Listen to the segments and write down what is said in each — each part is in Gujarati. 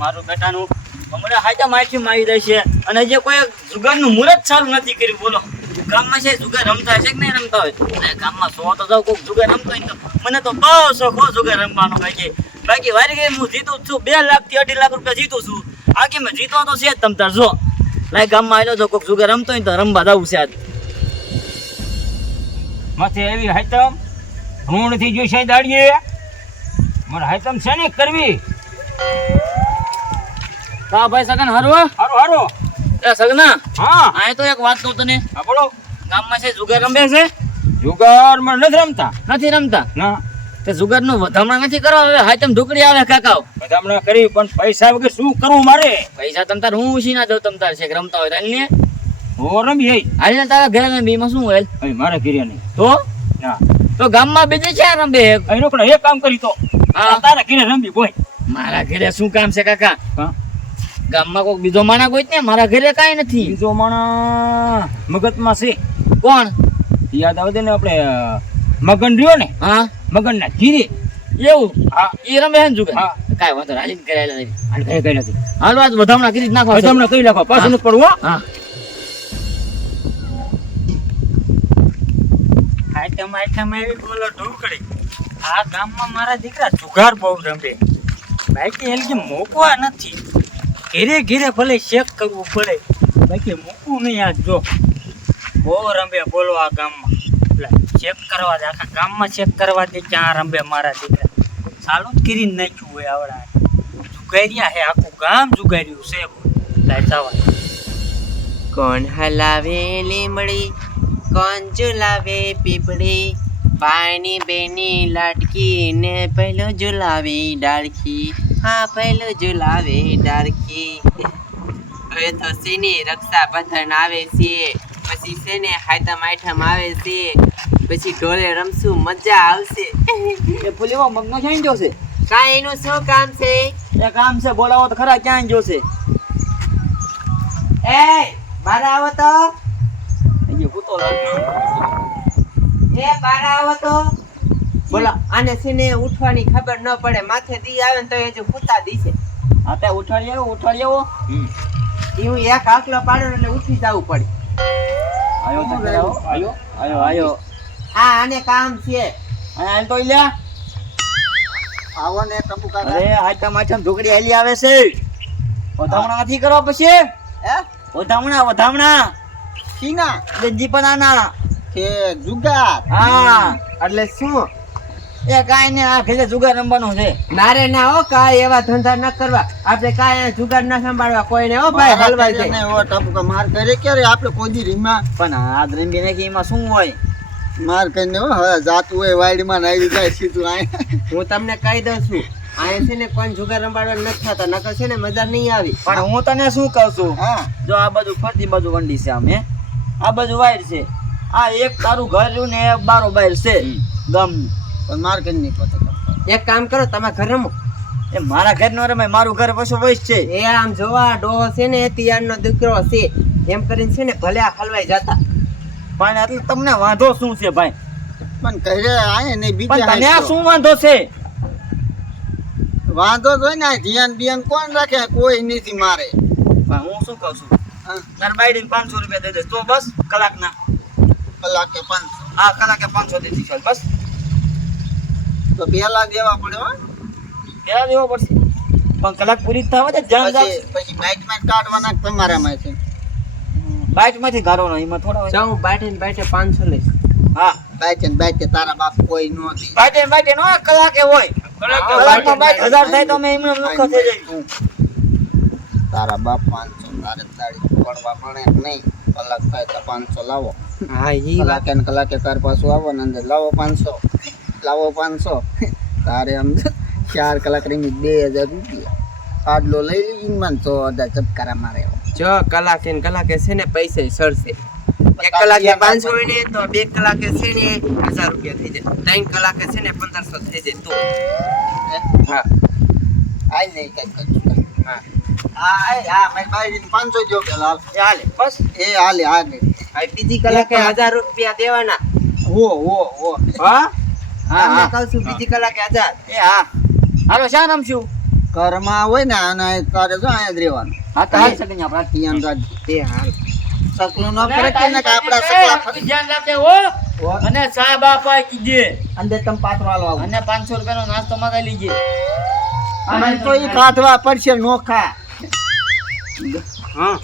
મારું બેટાનું હમણાં હાજા માઠી મારી દે છે અને જે કોઈ જુગારનું મુહૂર્ત ચાલુ નથી કર્યું. બોલો ગામમાં છે જુગાર રમતા છે કે નહીં રમતા હોય? અને ગામમાં સો તો જાવ કોઈક જુગાર રમતો હોય તો મને તો બહુ શોખ હો જુગાર રમવાનો. બાકી વારી ગઈ હું જીતું છું 2 લાખથી 2.5 લાખ રૂપિયા જીતું છું. આગે મેં જીતો તો છે જ તમ તાર જો લાય ગામમાં આવ્યો તો કોઈક જુગાર રમતો હોય તો રમવા જવું છે આજ. માથે એવી હાઈતમ હું નથી જોઈ સાહેબ દાડીએ મારે હાઈતમ છે ને કરવી. હા ભાઈ સગન હરવો હારો હારો એ સગના હા આ તો એક વાત કહું તને. હા બોલો. ગામમાં છે જુગાર રમે છે? જુગાર માં નથી રમતા. નથી રમતા? ના તે જુગાર નું વધામણા નથી કરવા. હવે હાય તમ ઢુકડી આવે કાકાઓ બધામણા કરી પણ પૈસા વગર શું કરવું મારે? પૈસા તમ તાર હું ઉછી ના દઉં. તમ તાર છે રમતા હોય ને હો રમી હઈ હાલ તારા ઘરે ને બીમાં શું હોય અહીં મારે ઘરે નહીં તો ના તો ગામમાં બીજે છે રમે અહીં રોકડા એક કામ કરી તો હા. તારા ઘરે રમી બોય. મારા ઘરે શું કામ છે કાકા? હા ગામમાં કોઈ બીજો માણા કોઈ ને મારા ઘરે કાંઈ નથી. બીજો માણા મગજમાં છે. કોણ? યાદ આવે છે ને આપણે મગન રહ્યો ને હા મગન ના ઘીરે એવું? હા એ રમે હે ને જુગાર? હા કાંઈ વાંધો નહીં હાલીને કરેલા નહીં. અને ઘરે કઈ નથી હાલો આજ વધામણા કરી જ નાખો. બધામણા કરી નાખો પાછું નથી પડવું. હા આઈટમ એવી બોલો ઢોકળી. આ ગામમાં મારા દીકરા જુગાર બહુ રમે. બાકી એલકી મૂકવા નથી. ઘેરે ઘેરે ભલે ચેક કરવું પડે બાકી મૂકવું નહીં. આ જો બહુ રમે બોલો આ ગામમાં. ચેક કરવા દે આખા ગામમાં ચેક કરવા દે ક્યાં રમે મારા દીકરા. ચાલુ જ કરીને નાખ્યું હોય આવડા જુગારિયા હે. આખું ગામ જુગાર્યું છે. લાય જવા. કોણ હલાવે લીમડી કોણ ઝુલાવે પીપળી બાયની બેની લાટકી ને પહેલો ઝુલાવે ડાળખી. હા પહેલો ઝુલાવે ડાળખી. હવે તો શેની રક્ષાબંધન આવે છે પછી શેને હાયતમ આઈટમ આવે છે પછી ઢોલે રમશું મજા આવશે. એ પુલીમાં મગનો ક્યાં જોશે? કાંઈ એનું શું કામ છે? એ કામ છે બોલાવો તો ખરા ક્યાં જોશે? એ બહાર આવો તો. અહીંયા ભૂતો લાગ્યો. એ બહાર આવો તો. બોલો આને છે ને ઉઠવાની ખબર ન પડે. માથે દી આવે ને તો એ જો પૂતા દીશે. હા તે ઉઠાડી આવો ઉઠાડી આવો. હું એક આકલો પાડો એટલે ઉઠી જવું પડે. આયો તો ઘરે આવો. આયો આયો આયો. હા આને કામ છે. આ હાલ તો ઈલ્યા. આવો ને ટપુ કાકા. અરે આટમ આટમ ઢોકળી હાલી આવે છે. વધામણા નથી કરવા પછી? હે વધામણા સીના જીપનાના કે જુગાર. હા એટલે શું? એ કાઈ ને આ ઘરે જુગાર રમવાનો છે. નારે ના હો કાંઈ એવા ધંધા ન કરવા. આપણે કાંઈ જુગાર ના સંભાળવા કોઈને. હો ભાઈ હલવાઈ જાય. ઓ ટપુ કા માર કરે ક્યારે આપણે કોઈ રીમાં પણ આ રંબી નાખી એમાં શું હોય? માર કરીને હો હવે જાતું હોય વાડીમાં આવી જાય સીધું આ હું તમને કહી દઉં છું અહીંયા છે ને કોઈ જુગાર રંબાડવા નથી થતા. નકર છે ને મજા નહીં આવી. પણ હું તને શું કહું છું? હા જો આ બાજુ ફરતી બાજુ વંડી છે આમ આ બાજુ વાયર છે. આ એક તારું ઘર રહ્યું ને એક બારો બાર છે ગામનું. પણ માર કરીને નહીં પતે. એક કામ કરો તમે ઘર રમો. એ મારા ઘર નો રમે મારું ઘર પશુ વૈશ છે. એ આમ જોવા ડોહો છે ને તિયારનો દીકરો છે એમ કરીને છે ને ભલે આ હલવાઈ જતા. પણ એટલે તમને વાંધો શું છે ભાઈ? પણ ઘરે આય નહીં પણ બીજા તને આ શું વાંધો છે? વાંધો તો ને ધ્યાન બિયાન કોણ રાખે? કોઈ નથી મારે. પણ હું શું કહું છું તાર બાઈડીને 500 રૂપિયા દઈ દે તો બસ કલાકના. કલાકે 500 હા કલાકે 500 દે દીધો બસ. તો 2 લાખ દેવા પડે હો. કેટલા દેવો પડશે? પણ કલાક પૂરી થવા દે જાન જાવ. પછી બાઈટ માં કાઢવાના તમારામાં છે. બાઈટ માંથી ગાળવાનો એમાં થોડા હોય. જાઉં બાટે 500 લઈશ. હા બાઈટ તારા બાપ કોઈ નો હતી. બાઈટ નો કલાકે હોય. કલાકમાં બાઈટ 1000 થાય તો મેં એમને મુખ થઈ જાય. તારા બાપ 500 તારે તાળી પડવા પડે નહીં. કલાક થાય તો 500 લાવો. હા ઈ વાત. કલાકે તાર પાછું આવો ને અંદર લાવો 500 લાવો 500 તારે આમ 4 કલાક રેમી 2000 રૂપિયા આડલો લઈ લઈ ઇનમાન 100,000 ચપકારા મારે. જો કલાકે ને કલાકે છે ને પૈસા સડશે. 1 કલાકે 500 હોય ને તો 2 કલાકે છે ને 1000 રૂપિયા થઈ જાય. 3 કલાકે છે ને 1500 થઈ જાય તો. હા આઈ નહીં કઈ કરું. હા હા મેં બાઈ 500 જો પેલા એ હાલે બસ. એ હાલે હાલે. આ બીજી કલાકે 1000 રૂપિયા દેવાના. હો હા હા તમને હા કહું છું બીજી કલાકે 1000. એ હા હાલો શા રમશું? ઘરમાં હોય ને અને તારે જો અહીંયા જ રહેવાનું હા તો હાલ સગન આપણા ધ્યાન રાખજો તે હાલ સકલું ન કરે કે ને કે આપણા સકલા ફરી ધ્યાન રાખે હો અને ચા બાપા કીજે અંદર તમે પાત્રો આલો આવો અને 500 રૂપિયાનો નાસ્તો મગાવી લીજે અને તો ઈ કાઢવા પડશે નોખા હા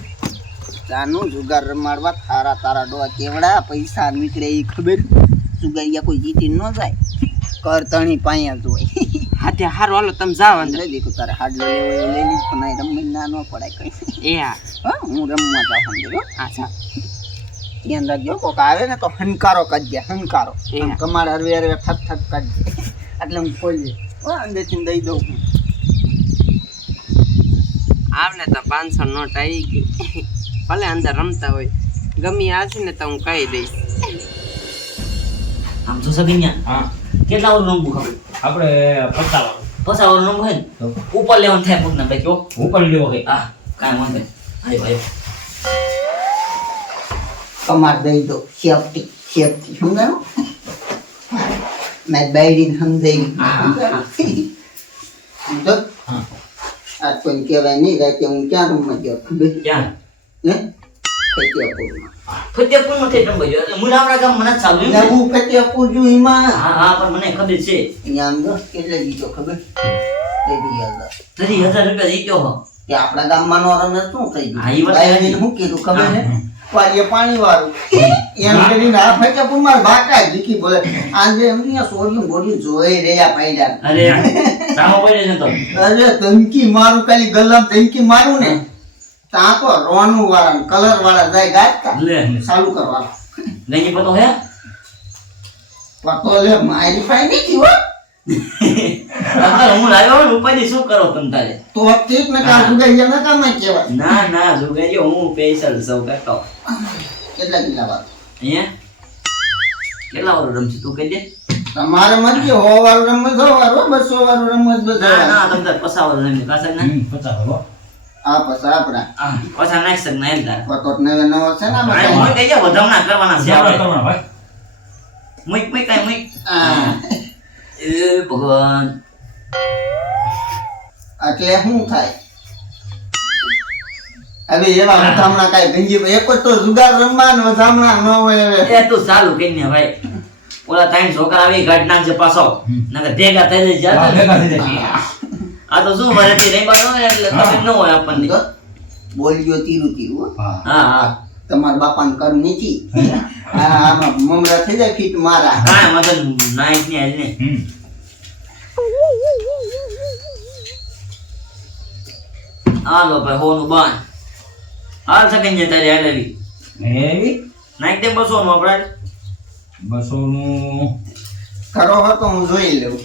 જાનું જુગાર રમાડવા તારા તારા ડોવા કેવડા પૈસા નીકળે ઈ ખબર જુગારિયા કોઈ જીતી ન જાય કરતણી પાયા જ હોય હા તે હારું હાલો તમે જાઓ અંદર લઈ દીધું તારે હાડલો લેવો એ લઈ લીધું પણ આ રમવી ના ન પડાય કઈ એ હા હા હું રમવા જાઉં સમજો અચ્છા ધ્યાન રાખજો કોક આવે ને તો હંકારો કરજે હંકારો એ હા. કમાડ હરવે હરવે ઠક ઠક કરજે એટલે હું ખોલી અંદરથી દઈ દઉં હું આવને તો 500 નોટ આવી ગઈ ભલે અંદર રમતા હોય ગમી આવશે ને તો હું કહી દઈશ આમ તો સગન્યા હા કેટલા વાર રમવું ખબર આપણે પતાવો પસા વાર રમવું હોય ને તો ઉપર લેવાનું થાય પૂછ ના ભાઈ કયો ઉપર લેવો કે હા કાંઈ વાંધો નહીં આયો કમાડ દઈ દો સેફટી સમજાયો મેં બાયડીને સમજાવી સમજો હા આ કોઈ કહેવાય નહીં રાતે હું ક્યાં રૂમમાં ગયો ખબર ક્યાં હે ફતેપુરમાં ફતેપુરમાં થઈ રમવા ગયો એટલે મુરાવડા ગામ મને જ ચાલુ એમ છે? હું ફતેપુર જોયું એમાં હા હા પણ મને ખબર છે અહીંયા આમ જો કેટલે જીતો ખબર 30,000 30,000 રૂપિયા જીત્યો હો કે આપણા ગામમાં નો રમે શું થઈ હા, ઈ ગયું વાત બાયડીને શું કીધું ખબર છે વાડીએ પાણી વાળું એમ કરીને આ ફતેપુરમાં બાકા જીકી બોલે આજે એમની સોડિયું બોડિયું જોઈ રહ્યા પાડ્યા અરે સામો પડે છે તો અરે ધમકી મારું ખાલી ગલ્લામ ધમકી મારું ને ત્યાં તો રોનું વાળા કલર વાળા જાય ગાજતા લે ચાલુ કરવાનું લઈ પતો હે પતો લે મારી પાસે નથી હો તમારે હું લાવ્યો ને ઉપાડી શું કરો તમે તારે તો ઠીક ને કાલ સુગાઈ ના કામ કહેવાય ના ના જોગેજો હું સ્પેશિયલ સૌ કરતો કેટલા કિલ્લા વાત અહીંયા કેટલા વાર રમશે તું કહી દે તમારે મરજી 100 વાર રમત 100 વાર 200 વાર રમત ના બધા ના તમે તાર પસાવર રમી પાછા ના પતાવો આ પછી આપડા પાછા નાખ સક ના એલતા પતો નવે નવો છે ને ભાઈ મોય કઈ જા વધામણા કરવાના છે આપણે કરવાનો ભાઈ મુઈ કઈ મુઈ આ એ ભગવાન એટલે શું થાય હવે એવા વધામણા કાઈ ભંજી એક જ તો જુગાર રમવાનો વધામણા ન હોય હવે એ તું ચાલુ કરી ને ભાઈ ઓલા ત્રણ છોકરા આવી ગાડી નાખજે પાછો નકર ભેગા થઈ જાય હા, ભેગા થઈ જાય. આ તો શું વરેથી રહી બાનો એટલે તકલીફ ન હોય આપણને બોલ્યો તીરું તીરું હો. હા હા હા તમારા બાપાને કર નથી આમાં મમરા થઈ જાય ફીટ મારા કાંઈ મદન નાઈટ ની હાલ ને હમ હાલો ભાઈ હોનું બાન હાલ સકન જે તારી હાલેલી એવી નાઈટ દે 200 નું આપણે 200 નું ખરો હતો હું જોઈ લઉં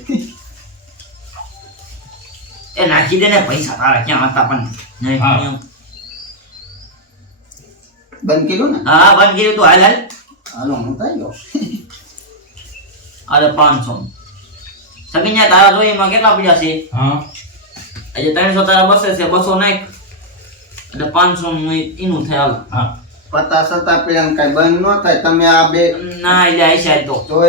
એ નાખી દે ને પૈસા તારા ક્યાં હતા પણ નાઈટ હા. ની બંધ કર્યું ને હા બંધ કર્યું તું હાલ હાલ હાલો હું થઈ ગયો હાલે 500 સકન તારા જોઈ એમાં કેટલા પડ્યા છે હા આજે 300 તારા બસે છે 200 નાખ એટલે 500 નું એનું થાય હાલ હા પતા સતા પીડા કઈ બંધ ન થાય તમે આ બે ના એટલે આઈશા તો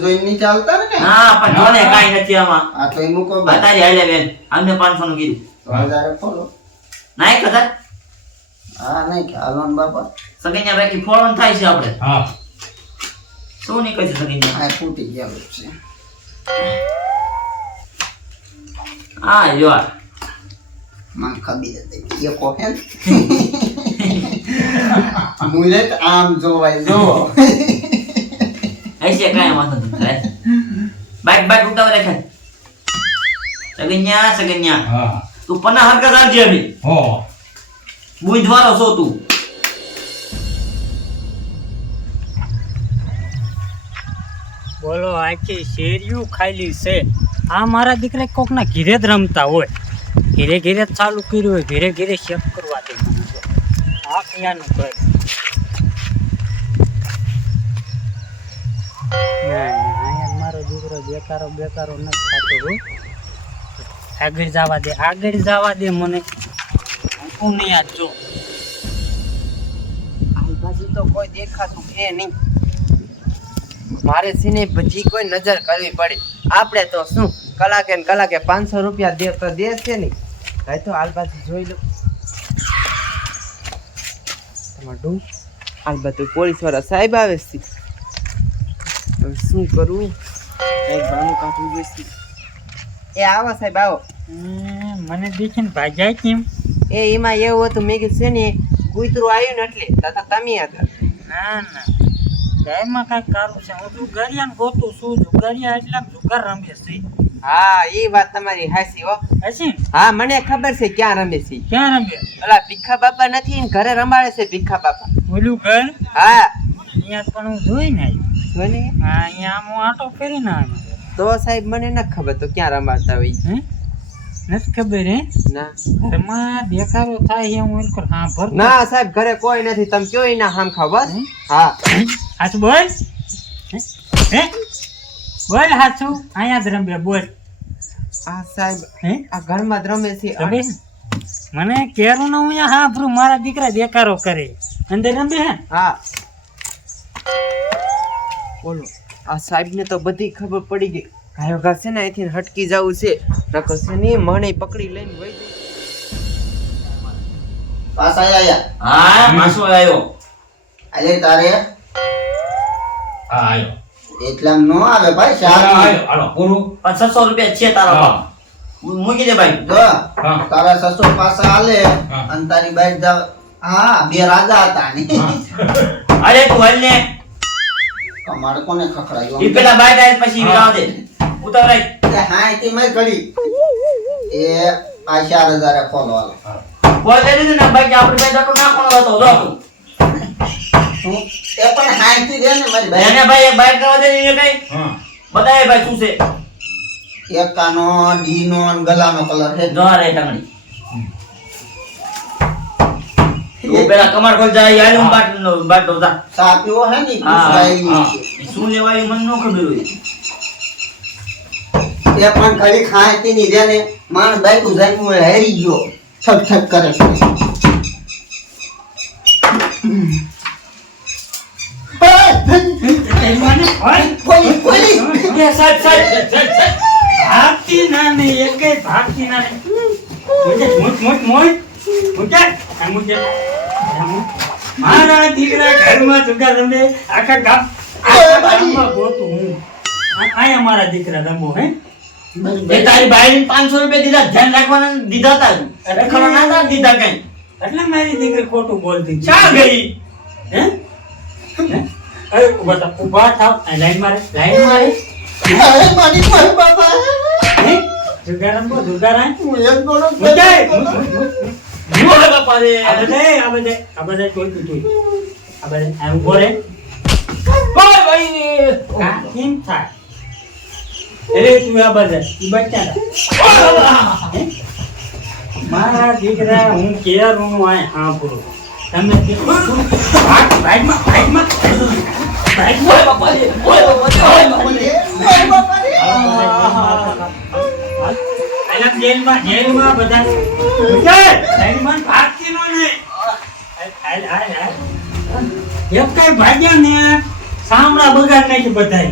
જોઈ નહીં ચાલતા ને કઈ ના પણ જોને કાઈ નથી આમાં આ તો એ મૂકો આ તારી હાલે બેન અમને 500 નું કીધું તો હજારે ખોલો નાખ કદાચ હા નહીં કે હાલો ને બાપા સગન્યા બાકી ફોરન થાય છે આપણે હા શું નીકળે છે સગન્યા આ ફૂટી ગયા છે હા યાર મને ખબર હતી એ કોહે મુરે આમ જોવાય જો ऐसे काय वाटत काय बाईक बाईक उतावर आहे काय सगळ्या હા तू 50 हरकत आलजी अभी હો बुधवार असो तू બોલો આખી શેરીયું ખાલી છે આ મારા દીકરા કોકના ઘીરે જ રમતા હોય ઘીરે ઘીરે જ ચાલુ કર્યું હોય ઘીરે ઘીરે ચેક કરવા દે મને તો. આ ક્યાંનું ઘર ના ના અહીંયા મારો દીકરો બેકારો નથી થતો હો આગળ જવા દે મને હું નહીં આજ જો આ બાજુ તો કોઈ દેખાતું છે નહીં મારે સીને બધી કોઈ નજર કરવી પડે આપણે તો શું કલાકે ને કલાકે 500 રૂપિયા દે તો દે છે ને ભાઈ તો હાલ બાજુ જોઈ લો તમારું હાલ બાજુ પોલીસ વાળા સાહેબ આવે છે હવે શું કરું એક બાનું કાઢવું જોઈશે એ આવો સાહેબ આવો મને દેખીને ભાગ્યા કેમ? એ એમાં એવું હતું મેં કીધું છે ને કૂતરું આવ્યું ને એટલે તો તમે હતા ના ગાયમાં કાંઈક કારું છે. હું જુગારિયાને ગોતું છું. જુગારિયા એટલે જુગાર રમે છે. હા એ વાત તમારી હાચી હો હસી હા મને ખબર છે ક્યાં રમે છે ક્યાં રમે? ઓલા ભીખા બાપા નથી ને ઘરે રમાડે છે ભીખા બાપા ઓલું ઘર હા અહીંયા પણ હું જોઈ ને આવ્યો. જો ને હા અહીંયા આમ હું આટો ફેરીને આવ્યો. તો સાહેબ મને ન ખબર તો ક્યાં રમાડતા હોય હે નથી ખબર હે? ના ઘરમાં દેખાડો થાય છે હું એમ હા ભર ના સાહેબ ઘરે કોઈ નથી તમે કયો ના હામ ખાવ બસ હા હાચું બોલ હે બોલ હાચું અહીંયા જ રમે બોલ આ સાહેબ હે આ ઘરમાં જ રમે છે રમે? મને કેરું ને હું અહીંયા હા ભરું મારા દીકરા દેખાડો કરે અંદર રમે હે હા બોલો આ સાહેબ ને તો બધી ખબર પડી ગઈ ગાયો ઘા છે ને અહીંથી હટકી જવું છે નકર છે ને મને પકડી લઈને વઈ જાય પાસ આયા હા માસો આવ્યો. અલે તારે હા આવ્યો એટલામ નો આવે ભાઈ શાક આવ્યો હાલો પૂરું 600 રૂપિયા છે તારા હા. બાપ. મૂકી દે ભાઈ. જો હા. તારા સસો પાસા આલે હા. અને તારી બાઈક જાવ હા બે રાજા હતા ને અરે તું હાલ ને અમારે કોને ખખડાયું ઈ પેલા બાય ડાયલ પછી વિરાવ દે. ઉતાર રાખ. હા તે મેં કરી એ આ 4000 ખોલો હાલો બોલ દે ને ભાઈ કે આપણે બે જતો નાખવાનો હતો જો તું. હું એ પણ હાઈથી દે ને મારી બાઈક એને ભાઈ એક બાઈક કરવા દે ને એ કઈ હા બતાય ભાઈ શું છે. એકાનો ડીનો અને ગલાનો કલર છે જો રે ટંગડી. તું પેલા કમર ખોલ જાય આલું બાટ દો જા. સા પીવો હે ને હા, પૂછવાયેલી હા. છે ઈ શું લેવાય મને ન ખબર હોય. એ પણ ઘડી ખાતી ની દે ને માણ બાઈક ઉજાઈ હેરી ગયો ઠક ઠક કરે પોલીસ પોલીસ એ સાહેબ સાહેબ ભાગતી ના ને એકે ભાગતી ના ને મુજે મોજ મુજે આ મુજે મારા દીકરા ઘરમાં જુગાર રમે આખા ગામમાં ગોતું હું આયા મારા દીકરા રમો હે એ તારી બાઈને 500 રૂપિયા દીધા ધ્યાન રાખવાના દીધા તા એટલે ખરો ના તા દીધા કઈ એટલે મારી દીકરી ખોટું બોલતી ચા ગઈ હે અરે ઉભા થાવ લાઈન મારે અરે મારી ભાઈ બાબા હે જુગાર રમો જુગાર આ હું એક ગોળો મુજે મોય બાપા રે આ બધે કોઈ આ બધે આ ઉભો રે ઓય ભાઈ કા કેમ થાય અરે તું આ બધે ઈ બચ્ચા હે? મારા દીકરા હું કેરું નું આય હા પૂરો તમે ભાઈમાં ઓય બાપા રે ઓય બાપા રે ઓય બાપા રે આલા જેલમાં બધા જેલમાં ભાગતી નો ને એક કઈ ભાગ્યા ને સામડા બગાડ નાખી બધાય